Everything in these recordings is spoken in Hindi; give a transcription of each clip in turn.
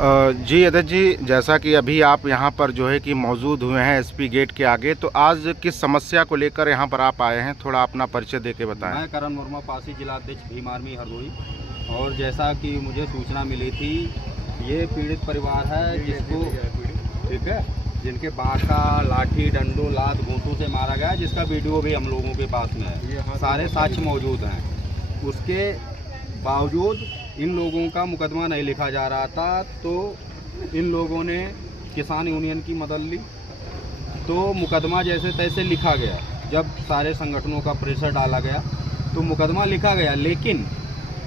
जी अध्यक्ष जी, जैसा कि अभी आप यहाँ पर जो है कि मौजूद हुए हैं एसपी गेट के आगे, तो आज किस समस्या को लेकर यहाँ पर आप आए हैं, थोड़ा अपना परिचय देके बताएं। मैं करण मुर्मू, पासी जिलाध्यक्ष भीम आर्मी हरदोई। और जैसा कि मुझे सूचना मिली थी, ये पीड़ित परिवार है जिसको ठीक है, जिनके बांका, लाठी, डंडो, लात, घूंटू से मारा गया, जिसका वीडियो भी हम लोगों के पास में है, सारे साक्ष्य मौजूद हैं। उसके बावजूद इन लोगों का मुकदमा नहीं लिखा जा रहा था, तो इन लोगों ने किसान यूनियन की मदद ली, तो मुकदमा जैसे तैसे लिखा गया। जब सारे संगठनों का प्रेशर डाला गया तो मुकदमा लिखा गया, लेकिन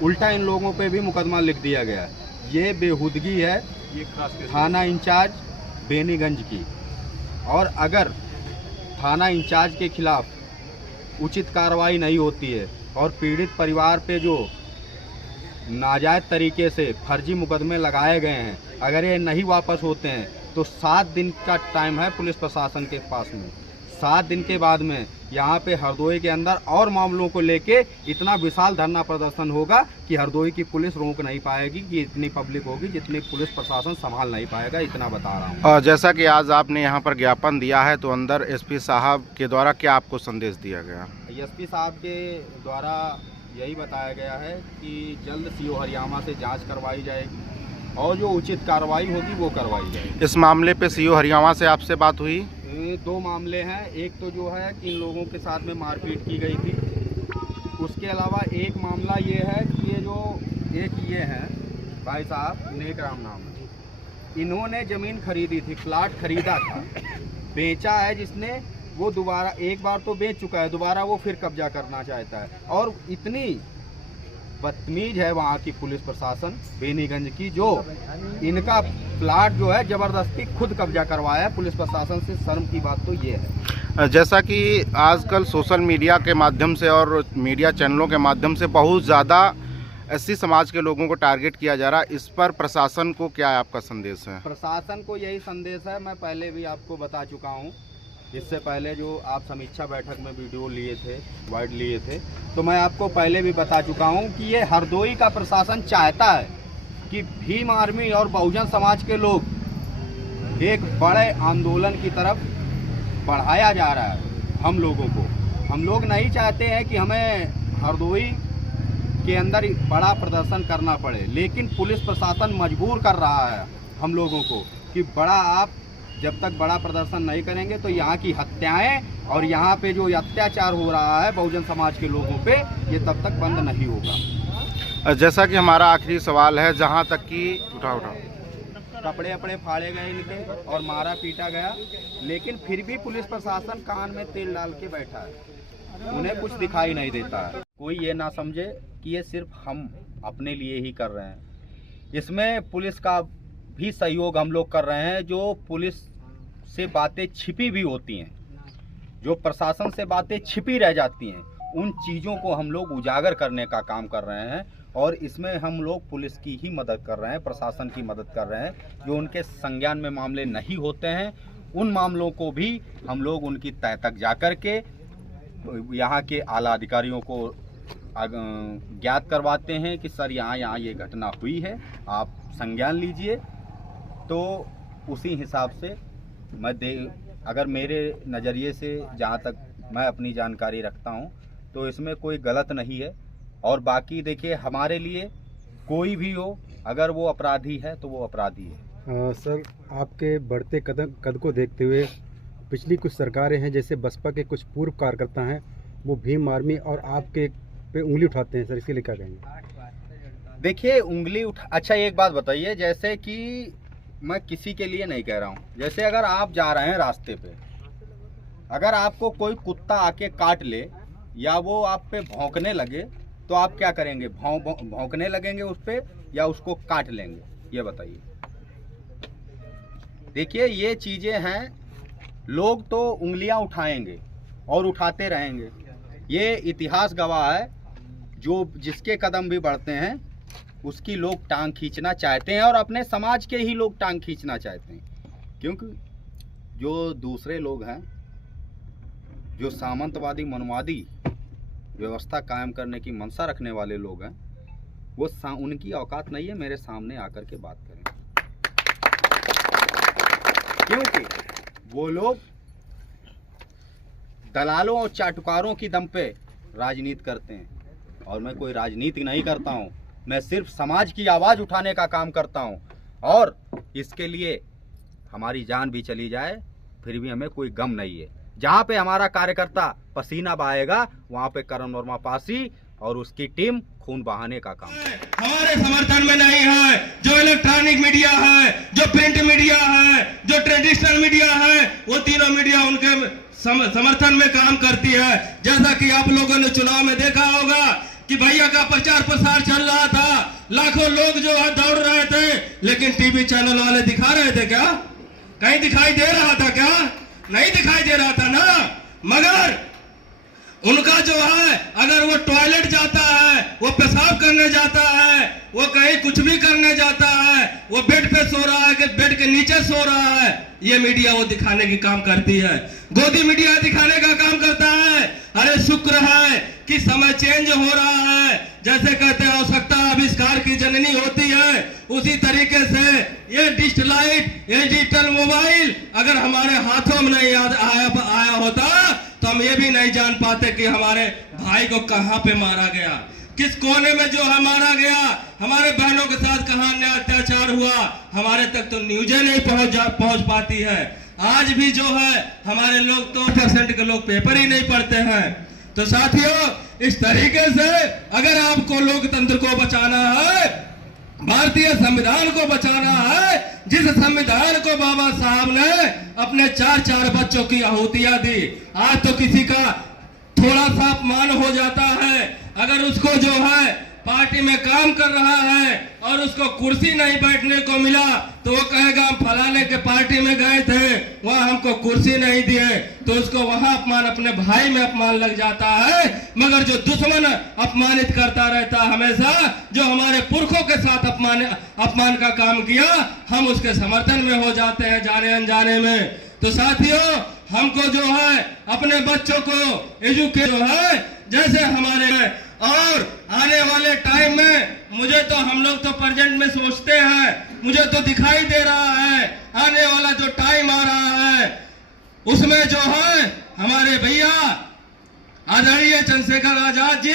उल्टा इन लोगों पे भी मुकदमा लिख दिया गया। ये बेहूदगी है थाना इंचार्ज बेनीगंज की, और अगर थाना इंचार्ज के खिलाफ उचित कार्रवाई नहीं होती है और पीड़ित परिवार पे जो नाजायज़ तरीके से फर्जी मुकदमे लगाए गए हैं, अगर ये नहीं वापस होते हैं तो 7 दिन का टाइम है पुलिस प्रशासन के पास में। 7 दिन के बाद में यहाँ पे हरदोई के अंदर और मामलों को लेके इतना विशाल धरना प्रदर्शन होगा कि हरदोई की पुलिस रोक नहीं पाएगी, कि इतनी पब्लिक होगी जितनी पुलिस प्रशासन संभाल नहीं पाएगा, इतना बता रहा हूँ। जैसा कि आज आपने यहाँ पर ज्ञापन दिया है, तो अंदर एसपी साहब के द्वारा क्या आपको संदेश दिया गया? एसपी साहब के द्वारा यही बताया गया है कि जल्द सीओ हरियाणा से जांच करवाई जाएगी और जो उचित कार्रवाई होगी वो करवाई जाएगी। इस मामले पे सीओ हरियाणा से आपसे बात हुई? 2 मामले हैं। एक तो जो है कि इन लोगों के साथ में मारपीट की गई थी, उसके अलावा एक मामला ये है कि ये जो एक ये हैं भाई साहब, नेक राम नाम है, इन्होंने ज़मीन खरीदी थी, प्लाट खरीदा था, बेचा है जिसने, वो दोबारा एक बार तो बेच चुका है, दोबारा वो फिर कब्जा करना चाहता है। और इतनी बदतमीज है वहाँ की पुलिस प्रशासन बेनीगंज की, जो इनका प्लाट जो है ज़बरदस्ती खुद कब्जा करवाया है। पुलिस प्रशासन से शर्म की बात तो ये है। जैसा कि आजकल सोशल मीडिया के माध्यम से और मीडिया चैनलों के माध्यम से बहुत ज़्यादा एससी समाज के लोगों को टारगेट किया जा रहा है, इस पर प्रशासन को क्या आपका संदेश है? प्रशासन को यही संदेश है, मैं पहले भी आपको बता चुका हूँ। इससे पहले जो आप समीक्षा बैठक में वीडियो लिए थे, वाइड लिए थे, तो मैं आपको पहले भी बता चुका हूं कि ये हरदोई का प्रशासन चाहता है कि भीम आर्मी और बहुजन समाज के लोग एक बड़े आंदोलन की तरफ बढ़ाया जा रहा है हम लोगों को। हम लोग नहीं चाहते हैं कि हमें हरदोई के अंदर बड़ा प्रदर्शन करना पड़े, लेकिन पुलिस प्रशासन मजबूर कर रहा है हम लोगों को कि आप जब तक बड़ा प्रदर्शन नहीं करेंगे तो यहाँ की हत्याएं और यहाँ पे जो अत्याचार हो रहा है बहुजन समाज के लोगों पे, ये तब तक बंद नहीं होगा। जैसा कि हमारा आखिरी सवाल है, जहाँ तक कि उठाओ कपड़े अपड़े फाड़े गए इनके और मारा पीटा गया, लेकिन फिर भी पुलिस प्रशासन कान में तेल डाल के बैठा है, उन्हें कुछ दिखाई नहीं देता है। कोई ये ना समझे कि ये सिर्फ हम अपने लिए ही कर रहे हैं, इसमें पुलिस का भी सहयोग हम लोग कर रहे हैं। जो पुलिस से बातें छिपी भी होती हैं, जो प्रशासन से बातें छिपी रह जाती हैं, उन चीज़ों को हम लोग उजागर करने का काम कर रहे हैं। और इसमें हम लोग पुलिस की ही मदद कर रहे हैं, प्रशासन की मदद कर रहे हैं। जो उनके संज्ञान में मामले नहीं होते हैं, उन मामलों को भी हम लोग उनकी तह तक जा कर के यहाँ के आला अधिकारियों को ज्ञात करवाते हैं कि सर यहाँ ये घटना हुई है, आप संज्ञान लीजिए। तो उसी हिसाब से अगर मेरे नज़रिए से जहाँ तक मैं अपनी जानकारी रखता हूँ, तो इसमें कोई गलत नहीं है। और बाकी देखिए, हमारे लिए कोई भी हो, अगर वो अपराधी है तो वो अपराधी है। सर, आपके बढ़ते कद को देखते हुए पिछली कुछ सरकारें हैं, जैसे बसपा के कुछ पूर्व कार्यकर्ता हैं, वो भीम आर्मी और आपके पे उंगली उठाते हैं, सर इसके लिए क्या कहेंगे? देखिए, अच्छा एक बात बताइए, जैसे कि मैं किसी के लिए नहीं कह रहा हूँ, जैसे अगर आप जा रहे हैं रास्ते पे, अगर आपको कोई कुत्ता आके काट ले या वो आप पे भौंकने लगे, तो आप क्या करेंगे? भौंकने लगेंगे उस पे या उसको काट लेंगे? ये बताइए। देखिए, ये चीज़ें हैं, लोग तो उंगलियां उठाएंगे और उठाते रहेंगे। ये इतिहास गवाह है, जो जिसके कदम भी बढ़ते हैं उसकी लोग टांग खींचना चाहते हैं, और अपने समाज के ही लोग टांग खींचना चाहते हैं। क्योंकि जो दूसरे लोग हैं, जो सामंतवादी मनवादी व्यवस्था कायम करने की मंशा रखने वाले लोग हैं, वो उनकी औकात नहीं है मेरे सामने आकर के बात करें। क्योंकि वो लोग दलालों और चाटुकारों की दम पे राजनीति करते हैं, और मैं कोई राजनीति नहीं करता हूँ। मैं सिर्फ समाज की आवाज़ उठाने का काम करता हूँ, और इसके लिए हमारी जान भी चली जाए फिर भी हमें कोई गम नहीं है। जहाँ पे हमारा कार्यकर्ता पसीना बहाएगा वहाँ पे करण वर्मा पासी और उसकी टीम खून बहाने का काम हमारे समर्थन में नहीं है। जो इलेक्ट्रॉनिक मीडिया है, जो प्रिंट मीडिया है, जो ट्रेडिशनल मीडिया है, वो तीनों मीडिया उनके समर्थन में काम करती है। जैसा कि आप लोगों ने चुनाव में देखा होगा कि भैया का प्रचार प्रसार चल रहा था, लाखों लोग जो है दौड़ रहे थे, लेकिन टीवी चैनल वाले दिखा रहे थे क्या? कहीं दिखाई दे रहा था क्या? नहीं दिखाई दे रहा था ना। मगर उनका जो है, अगर वो टॉयलेट जाता है, वो पेशाब करने जाता है, वो कहीं कुछ भी करने जाता है, वो बेड पे सो रहा है कि बेड के नीचे सो रहा है, ये मीडिया वो दिखाने की काम करती है। गोदी मीडिया दिखाने का काम करता है। अरे शुक्र है कि समय चेंज हो रहा है। जैसे कहते हैं आवश्यकता आविष्कार की जननी होती है, उसी तरीके से ये डिजिटल लाइट, ये डिजिटल मोबाइल अगर हमारे हाथों में नहीं आया होता तो हम ये भी नहीं जान पाते कि हमारे भाई को कहां पे मारा गया, किस कोने में जो है मारा गया, हमारे बहनों के साथ कहां अन्याय अत्याचार हुआ, हमारे तक तो न्यूज़ें नहीं पहुंच पाती है। आज भी जो है हमारे लोग तो 1% के लोग पेपर ही नहीं पढ़ते हैं। तो साथियों, इस तरीके से अगर आपको लोकतंत्र को बचाना है, भारतीय संविधान को बचाना है, जिस संविधान को बाबा साहब ने अपने 4 बच्चों की आहुतियां दी, आज तो किसी का थोड़ा सा अपमान हो जाता है अगर उसको जो है पार्टी में काम कर रहा है और उसको कुर्सी नहीं बैठने को मिला तो वो कहेगा हम फलाने के पार्टी में गए थे, वहां हमको कुर्सी नहीं दिए, तो उसको वहां अपमान, अपने भाई में अपमान लग जाता है। मगर जो दुश्मन अपमानित करता रहता हमेशा, जो हमारे पुरखों के साथ अपमान का काम किया, हम उसके समर्थन में हो जाते हैं जाने अनजाने में। तो साथियों, हमको जो है अपने बच्चों को एजुकेट जो है जैसे हमारे, और आने वाले टाइम में मुझे तो, हम लोग तो प्रेजेंट में सोचते हैं, मुझे तो दिखाई दे रहा है आने वाला जो टाइम आ रहा है उसमें जो है हमारे भैया आदरणीय चंद्रशेखर आजाद जी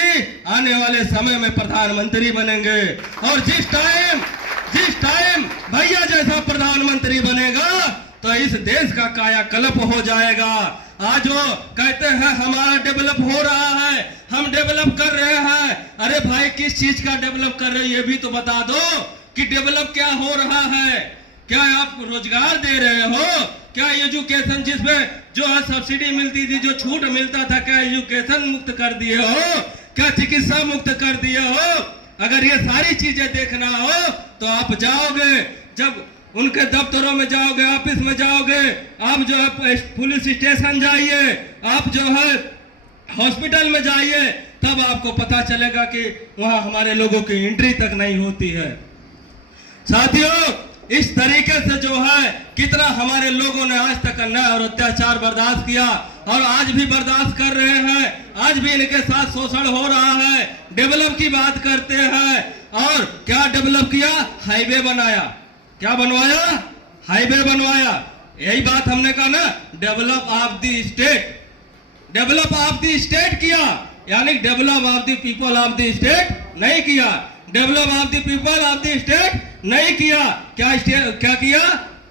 आने वाले समय में प्रधानमंत्री बनेंगे। और जिस टाइम भैया जैसा प्रधानमंत्री बनेगा तो इस देश का कायाकल्प हो जाएगा। आज वो कहते हैं हमारा डेवलप हो रहा है, हम डेवलप कर रहे हैं। अरे भाई, किस चीज का डेवलप कर रहे हैं ये भी तो बता दो कि डेवलप क्या हो रहा है। क्या आप रोजगार दे रहे हो? क्या एजुकेशन जिसमें जो है सब्सिडी मिलती थी, जो छूट मिलता था, क्या एजुकेशन मुक्त कर दिए हो? क्या चिकित्सा मुक्त कर दिए हो? अगर ये सारी चीजें देखना हो तो आप जाओगे, जब उनके दफ्तरों में जाओगे, ऑफिस में जाओगे, आप जो है पुलिस स्टेशन जाइए, आप जो है हॉस्पिटल में जाइए, तब आपको पता चलेगा कि वहां हमारे लोगों की एंट्री तक नहीं होती है। साथियों, इस तरीके से जो है कितना हमारे लोगों ने आज तक अन्याय और अत्याचार बर्दाश्त किया और आज भी बर्दाश्त कर रहे हैं। आज भी इनके साथ शोषण हो रहा है। डेवलप की बात करते हैं, और क्या डेवलप किया? हाईवे बनाया। क्या बनवाया? हाईवे बनवाया। यही बात हमने कहा ना, develop of the state, develop of the state किया, यानी develop of the people of the state नहीं किया। Develop of the people of the state नहीं किया। क्या किया?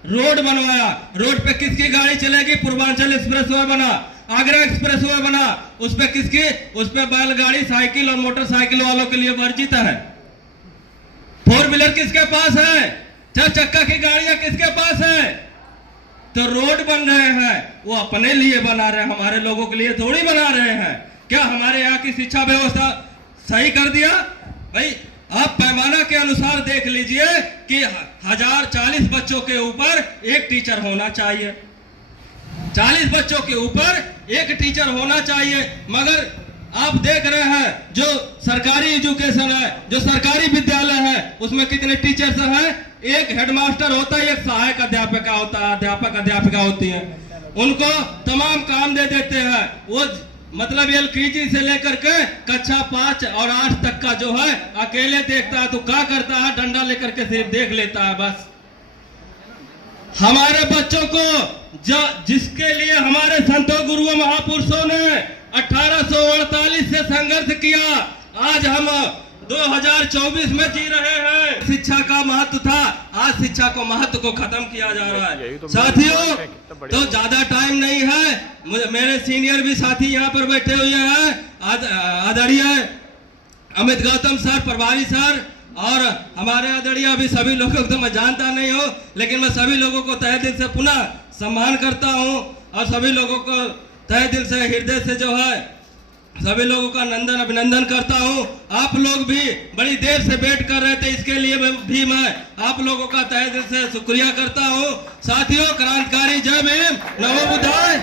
रोड बनवाया। रोड पे किसकी गाड़ी चलेगी? पूर्वांचल एक्सप्रेसवे बना, आगरा एक्सप्रेसवे बना, उस पे किसकी? उस पे बैलगाड़ी, साइकिल और मोटरसाइकिल वालों के लिए वर्जित है। 4 व्हीलर किसके पास है? 4 चक्का की गाड़ियां किसके पास है? तो रोड बन रहे हैं, वो अपने लिए बना रहे हैं, हमारे लोगों के लिए थोड़ी बना रहे हैं। क्या हमारे यहाँ की शिक्षा व्यवस्था सही कर दिया? भाई, आप पैमाना के अनुसार देख लीजिए कि 1040 बच्चों के ऊपर एक टीचर होना चाहिए, 40 बच्चों के ऊपर एक टीचर होना चाहिए। मगर आप देख रहे हैं जो सरकारी एजुकेशन है, जो सरकारी विद्यालय है, उसमें कितने टीचर्स हैं? एक हेडमास्टर होता है, एक सहायक अध्यापक अध्यापिका होती है। उनको तमाम काम दे देते हैं। वो मतलब LKG से लेकर के कक्षा 5 और 8 तक का जो है अकेले देखता है। तो क्या करता है? डंडा लेकर के सिर्फ देख लेता है बस। हमारे बच्चों को जिसके लिए हमारे संतों गुरुओं महापुरुषों ने 1848 से संघर्ष किया, आज हम 2024 में जी रहे हैं। शिक्षा का महत्व था, आज शिक्षा को महत्व को खत्म किया जा रहा है। साथियों, तो ज्यादा टाइम नहीं है, मेरे सीनियर भी साथी यहाँ पर बैठे हुए हैं, आदरणीय अमित गौतम सर, प्रभारी सर, और हमारे आदरणीय अभी सभी लोगों को तो मैं जानता नहीं हूँ, लेकिन मैं सभी लोगों को तहे दिल से पुनः सम्मान करता हूँ और सभी लोगों को तहे दिल से, हृदय से जो है सभी लोगों का अभिनंदन करता हूँ। आप लोग भी बड़ी देर से वेट कर रहे थे, इसके लिए भी मैं आप लोगों का तहे दिल से शुक्रिया करता हूँ। साथियों, क्रांतिकारी जय भीम, नमो बुद्धाय।